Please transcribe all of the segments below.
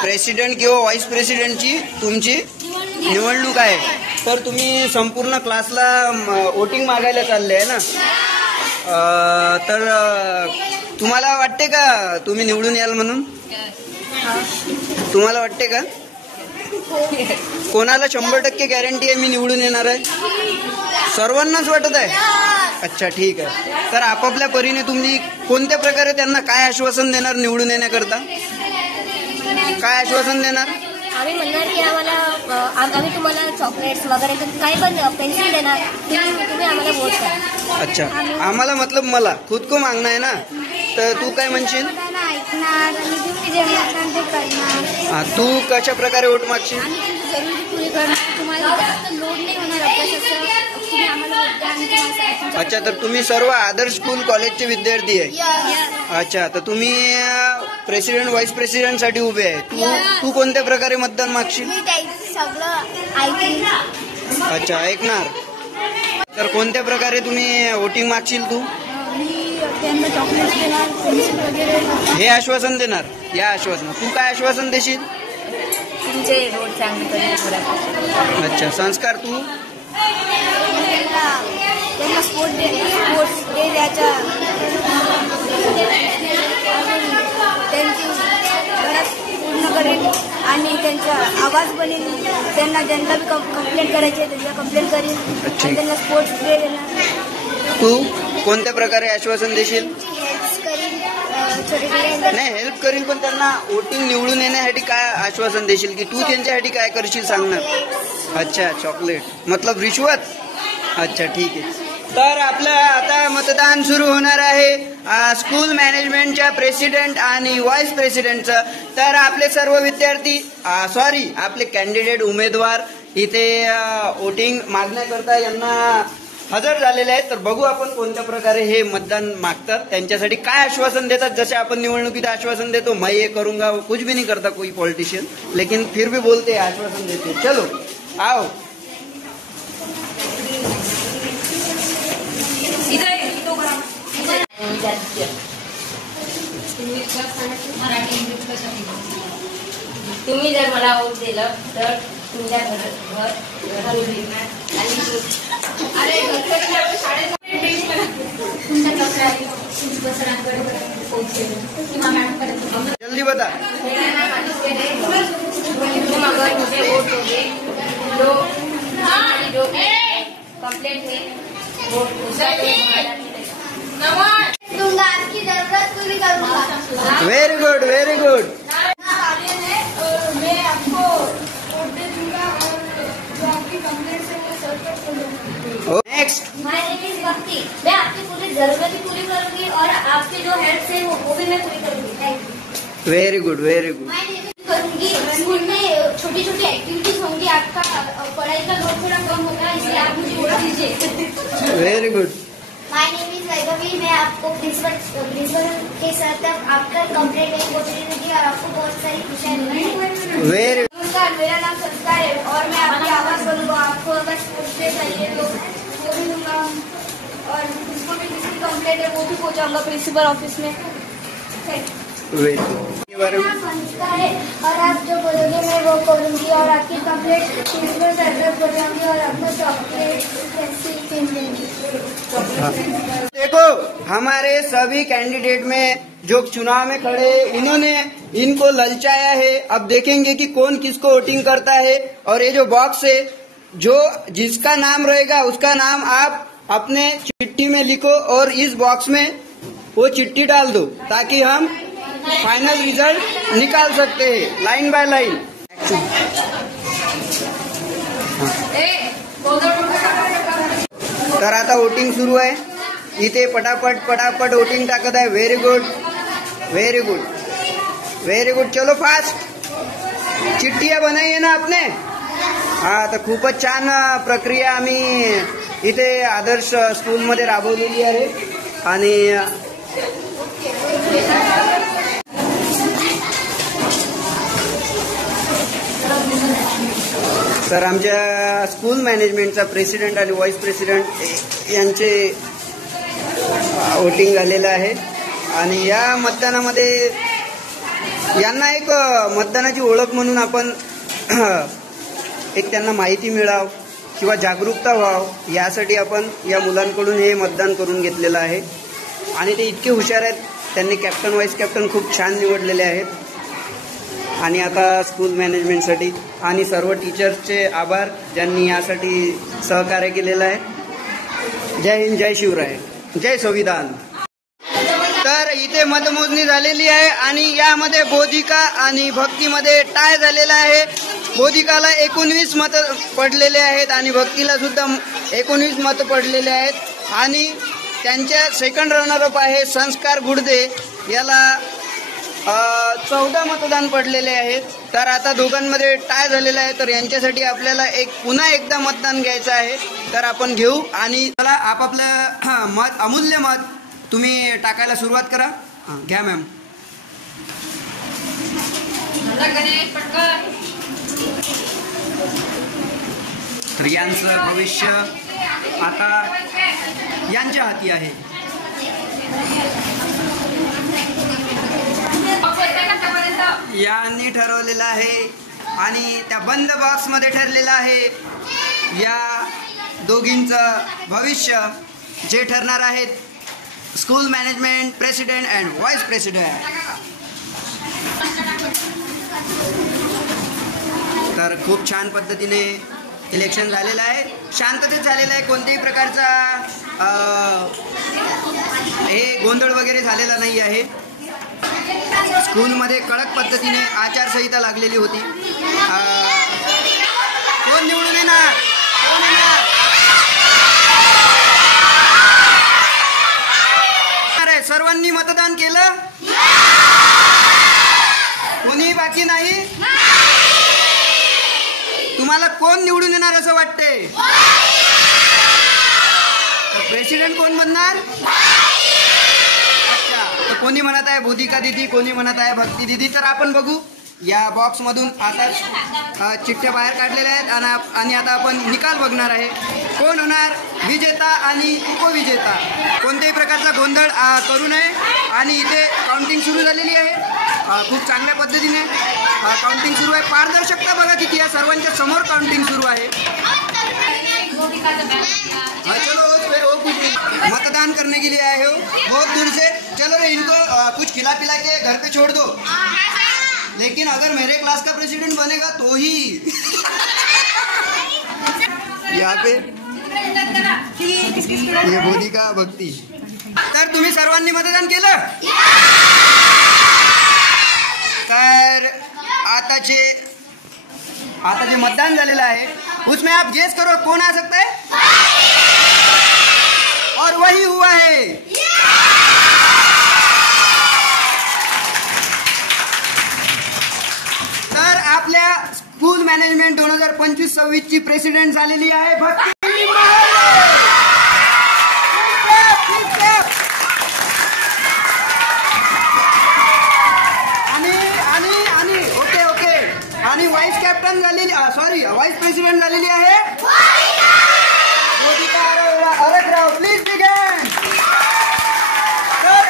President किंवा vice प्रेसिडेंटची तुमची निवडणूक आहे. तर तुम्ही संपूर्ण क्लासला वोटिंग मागायला चालले आहे ना. तर तुम्हाला वाटते का तुम्ही निवडून याल म्हणून? तुम्हाला वाटते का? कोणाला 100% गॅरंटी आहे मी निवडून येणार आहे? सर्वांनाच वाटत आहे. अच्छा, ठीक आहे. तर आपापल्या परीने तुम्ही कोणत्या प्रकारे त्यांना काय आश्वासन देणार निवडून येण्याकरता? काय आश्वासन देणार? आम्ही म्हणणार की आम्ही तुम्हाला चॉकलेट्स वगैरे काही पण पेन्सिल देणार, तुम्ही आम्हाला वोट करा. अच्छा, आम्हाला मतलब मला खुद को मागना है ना. तर तू काय म्हणशील? तू कशा प्रकारे वोट मागशील? अच्छा, तर तुम्ही सर्व आदर्श स्कूल कॉलेजचे विद्यार्थी आहे. अच्छा, तर तुम्ही प्रेसिडेंट व्हाईस प्रेसिडेंट साठी उभे आहे. तू कोणत्या प्रकारे मतदान मागशील? अच्छा, ऐकणार. तर कोणत्या प्रकारे तुम्ही वोटिंग मागशील? तू हे आश्वासन देणार. या आश्वासन तू काय आश्वासन देशील? अच्छा, संस्कार तू? स्पोर्ट्स डे द्यायचा, त्यांची गरज पूर्ण करेल आणि त्यांचा आवाज बनेल. त्यांना ज्यांना बी कंप्लेंट करायची त्यांना कंप्लेंट करेल आणि त्यांना स्पोर्ट्स डे देणार. तू कोणत्या प्रकारे आश्वासन देशील? नाही, हेल्प करील, पण त्यांना वोटिंग निवडून येण्यासाठी काय आश्वासन देशील की तू त्यांच्यासाठी काय करशील सांगणार? अच्छा, चॉकलेट मतलब रिश्वत. अच्छा, ठीक आहे. तर आपलं आता मतदान सुरू होणार आहे स्कूल मॅनेजमेंटच्या प्रेसिडेंट आणि व्हाईस प्रेसिडेंटचं. तर आपले सर्व विद्यार्थी आपले कॅन्डिडेट उमेदवार इथे वोटिंग मागण्याकरता यांना हजर झालेले आहेत. तर बघू आपण कोणत्या प्रकारे हे मतदान मागतात, त्यांच्यासाठी काय आश्वासन देतात. जसे आपण निवडणुकीत आश्वासन देतो, मैं ये करूंगा, कुछ भी नहीं करता कोई पॉलिटिशियन, लेकिन फिर भी बोलते आश्वासन देते. चलो आओ. तुम्ही जर मला वोट दिलं तर तुमच्या घर जल्दी बता. मुझे वोट दोगे जो कंप्लेंट में वोट दूंगा, आपकी जरूरत पूरी करूंगा. Very good, very good. मैं आपको वोट दे दूंगा और जो आपकी कंप्लेंट है वो सॉल्व कर दूंगा. नेक्स्ट. माय नेम इज भक्ति. मैं आपकी पूरी जरूरतें पूरी करूंगी और आपके जो हेल्प है वो भी मैं पूरी करूंगी. Thank you. Very good, very good. My name is करूंगी. स्कूल में छोटी छोटी एक्टिविटीज होंगी, आपका पढ़ाई का लोड थोड़ा कम होगा, इसलिए आप मुझे वोट दीजिए. Very good. My name is Vaibhavi. मैं आपको प्रिंसिपल के साथ आपका कंप्लेंट एक अपॉर्चुनिटी और आपको बहुत सारी खुशियाँ मिलेंगी. वेरी. नमस्कार, मेरा नाम संस्कार है और मैं आपकी आवाज बनूंगा. आपको अगर पूछने चाहिए तो वो भी दूंगा और जिसको भी किसी कंप्लेंट है वो भी पहुंचाऊंगा प्रिंसिपल ऑफिस में. संस्कार है और आप जो बोलोगे मैं वो करूंगी और आपकी कंप्लेंट प्रिंसिपल से एड्रेस बताऊंगी और आपको चॉकलेट देखो, हमारे सभी कैंडिडेट में जो चुनाव में खड़े इन्होंने इनको ललचाया है. अब देखेंगे कि कौन किसको वोटिंग करता है. और ये जो बॉक्स है, जो जिसका नाम रहेगा उसका नाम आप अपने चिट्ठी में लिखो और इस बॉक्स में वो चिट्ठी डाल दो ताकि हम फाइनल रिजल्ट निकाल सकते हैं लाइन बाय लाइन. तर आता वोटिंग सुरू आहे. इथे पटापट वोटिंग टाकत आहे. Very good, very good, very good. चलो फास्ट. चिठ्ठिया बनाई आहे ना आपने? हा, तर खूपच छान प्रक्रिया आम्ही इथे आदर्श स्कूलमध्ये राबवलेली आहे. आणि तर आमच्या स्कूल मॅनेजमेंटचा प्रेसिडेंट आणि व्हाईस प्रेसिडेंट यांचे वोटिंग झालेलं आहे. आणि या मतदानामध्ये यांना एक मतदानाची ओळख म्हणून आपण एक त्यांना माहिती मिळाव किंवा जागरूकता व्हावं यासाठी आपण या मुलांकडून हे मतदान करून घेतलेलं आहे. आणि ते इतके हुशार आहेत, त्यांनी कॅप्टन व्हाईस कॅप्टन खूप छान निवडलेले आहेत. आणि आता स्कूल मॅनेजमेंटसाठी आणि सर्व टीचर्सचे आभार ज्यांनी यासाठी सहकार्य केलेलं आहे. जय हिंद, जय शिवराय, जय संविधान. तर इथे मतमोजणी झालेली आहे आणि यामध्ये बोधिका आणि भक्तीमध्ये टाय झालेला आहे. बोधिकाला 19 मत पडलेले आहेत आणि भक्तीला सुद्धा 19 मत पडलेले आहेत. आणि त्यांच्या सेकंड रनरअप आहे संस्कार गुडदे, याला 14 मतदान पडलेले आहेत. तर आता दोघांमध्ये टाय झालेला आहे. तर यांच्यासाठी आपल्याला पुन्हा एकदा मतदान घ्यायचं आहे. तर आपण घेऊ आणि चला आपापलं मत, अमूल्य मत तुम्ही टाकायला सुरुवात करा. घ्या मॅम. तर यांचं भविष्य आता यांच्या हाती आहे. यांनी ठरवलेलं आहे आणि त्या बंद बॉक्समध्ये ठरलेलं आहे या दोघींचं भविष्य, जे ठरणार आहेत school management president and vice president. तर खूप छान पद्धतीने इलेक्शन झालेलं आहे, शांततेत झालेलं आहे. कोणत्याही प्रकारचा हे गोंधळ वगैरे झालेला नाही आहे. स्कूलमध्ये कडक पद्धतीने आचारसंहिता लागलेली होती. कोण निवडून येणार, कोण येणार? सर्वांनी मतदान केलं, कोणी बाकी नाही. तुम्हाला कोण निवडून येणार असं वाटते? प्रेसिडेंट कोण बनणार? अच्छा, तर कोणी म्हणत आहे बोधिका दीदी, कोणी म्हणत आहे भक्ती दीदी. तर आपण बघू या बॉक्समधून आता चिठ्ठ्या बाहेर काढलेल्या आहेत आणि आता आपण निकाल बघणार आहे. कोण होणार विजेता आणि उपविजेता. कोणत्याही प्रकारचा गोंधळ करू नये. आणि इथे काउंटिंग सुरू झालेली आहे. खूप चांगल्या पद्धतीने काउंटिंग सुरू आहे. पारदर्शकता बघा किती आहे, सर्वांच्या समोर काउंटिंग सुरू आहे. चलो मतदान करने के लिए आए हो बहुत दूर से. चलो रे, इनको कुछ खिला पिला के घर पे छोड़ दो. लेकिन अगर मेरे क्लास का प्रेसिडेंट बनेगा तो ही. यहाँ पे ये बोधिका भक्ती. तर तुम्ही सर्वांनी मतदान केलं. तर आता जे मतदान झालेलं आहे उसमें आप गेस करो कौन आ सकता है. और वही हुआ है. तर आपल्या स्कूल मॅनेजमेंट 2025-26 ची प्रेसिडेंट झालेली आहे भक्ती. आणि व्हाईस कॅप्टन झालेली, सॉरी व्हाईस प्रेसिडेंट झालेली आहे बोधिका अरगराव. Please began. तर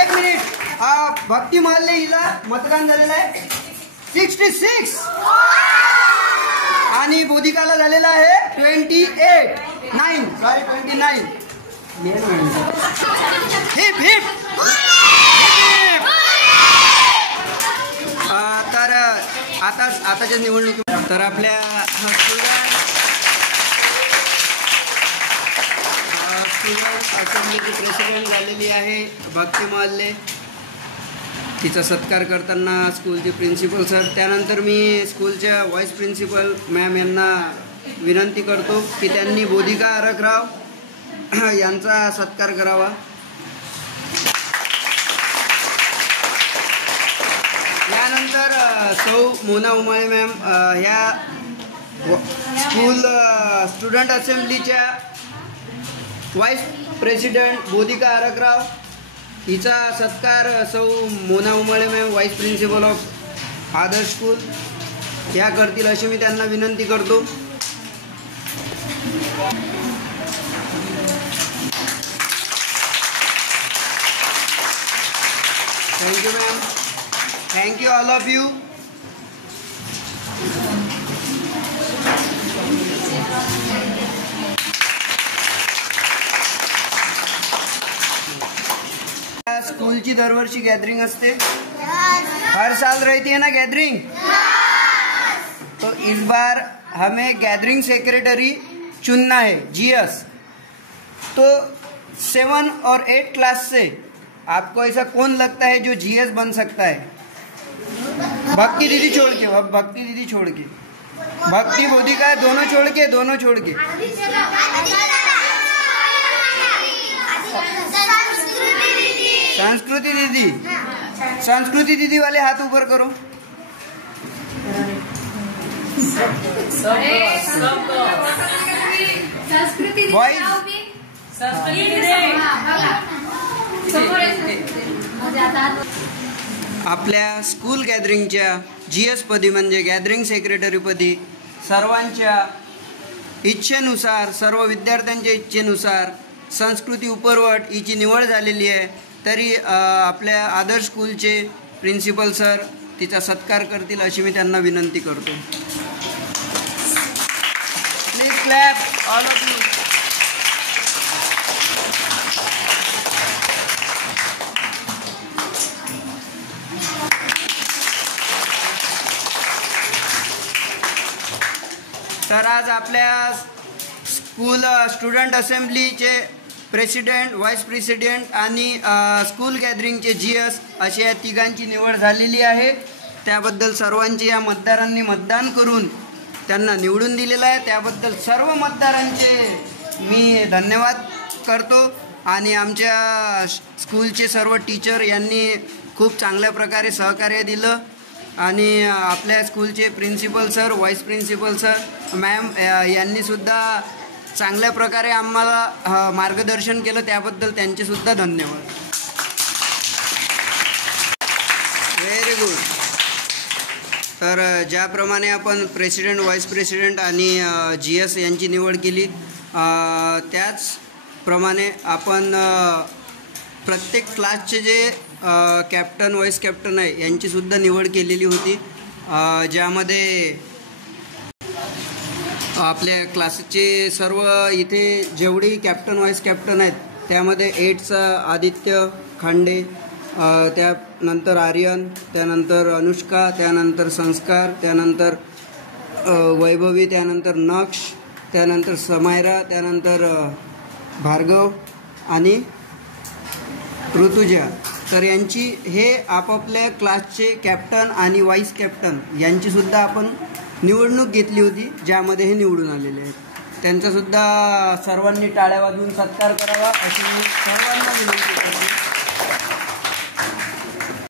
1 मिनिट. भक्ती महल्ले हिला मतदान झालेलं आहे 66 आणि बोधिकाला झालेला आहे 29. Heap heap. तर आताच्या निवडणुकीत तर आपल्या स्टुडंट असेंब्लीची प्रेसिडेंट झालेली आहे भक्ती महल्ले. तिचा सत्कार करताना स्कूलचे प्रिन्सिपल सर, त्यानंतर मी स्कूलच्या व्हाईस प्रिन्सिपल मॅम यांना विनंती करतो की त्यांनी बोधिका अरगराव यांचा सत्कार करावा. यानंतर सौ मोना उमाळे मॅम ह्या स्कूल स्टुडंट असेंब्लीच्या व्हाईस प्रेसिडेंट बोधिका अरगराव हिचा सत्कार सौ Mona Umale ma'am vice principal of Adarsh school ह्या करतील अशी मी त्यांना विनंती करतो. Thank you ma'am. Thank you of of. School की दरवर्षी गैदरिंग असते. हर साल रहती है ना गैदरिंग. तो इस बार हमें गैदरिंग सेक्रेटरी चुनना है जीएस. तो 7 और 8 क्लास से आपको ऐसा कौन लगता है जो जीएस बन सकता है? भक्ति दीदी छोड़ के, भक्ति दीदी छोड़ के, भक्ति बोधिका दोनों छोड़ के संस्कृति दीदी वाले हाथ ऊपर करो. बॉयज आपल्या स्कूल गॅदरिंगच्या जीएस पदी म्हणजे गॅदरिंग सेक्रेटरी पदी सर्वांच्या इच्छेनुसार, सर्व विद्यार्थ्यांच्या इच्छेनुसार संस्कृती उपरवट हिची निवड झालेली आहे. तरी आपल्या आदर्श स्कूलचे प्रिन्सिपल सर तिचा सत्कार करतील अशी मी त्यांना विनंती करतो. Please clap all of you. तर आज आपल्या स्कूल स्टुडंट असेंब्लीचे प्रेसिडेंट, व्हाईस प्रेसिडेंट आणि स्कूल गॅदरिंगचे जीएस अशी या तिघांची निवड झालेली आहे. त्याबद्दल सर्वांचे या मतदारांनी मतदान करून त्यांना निवडून दिलेलं आहे. त्याबद्दल सर्व मतदारांचे मी धन्यवाद करतो. आणि आमच्या स्कूलचे सर्व टीचर यांनी खूप चांगल्या प्रकारे सहकार्य दिलं. आणि आपल्या स्कूलचे principal sir, vice principal sir, ma'am यांनीसुद्धा चांगल्या प्रकारे आम्हाला मार्गदर्शन केलं. त्याबद्दल त्यांचेसुद्धा धन्यवाद. Very good. तर ज्याप्रमाणे आपण प्रेसिडेंट, व्हाईस प्रेसिडेंट आणि जीएस यांची निवड केली, त्याचप्रमाणे आपण प्रत्येक क्लासचे जे कॅप्टन, व्हाईस कॅप्टन आहे यांचीसुद्धा निवड केलेली होती. ज्यामध्ये आपल्या क्लासचे सर्व इथे जेवढी कॅप्टन, व्हाईस कॅप्टन आहेत त्यामध्ये 8चा आदित्य खांडे, त्यानंतर आर्यन, त्यानंतर अनुष्का, त्यानंतर संस्कार, त्यानंतर वैभवी, त्यानंतर नक्ष, त्यानंतर समायरा, त्यानंतर भार्गव आणि ऋतुजा. तर यांची हे आपापल्या क्लासचे कॅप्टन आणि व्हाईस कॅप्टन यांचीसुद्धा आपण निवडणूक घेतली होती, ज्यामध्ये हे निवडून आलेले आहेत. त्यांचासुद्धा सर्वांनी टाळ्या वाजवून सत्कार करावा अशी मी सर्वांना विनंती करतो.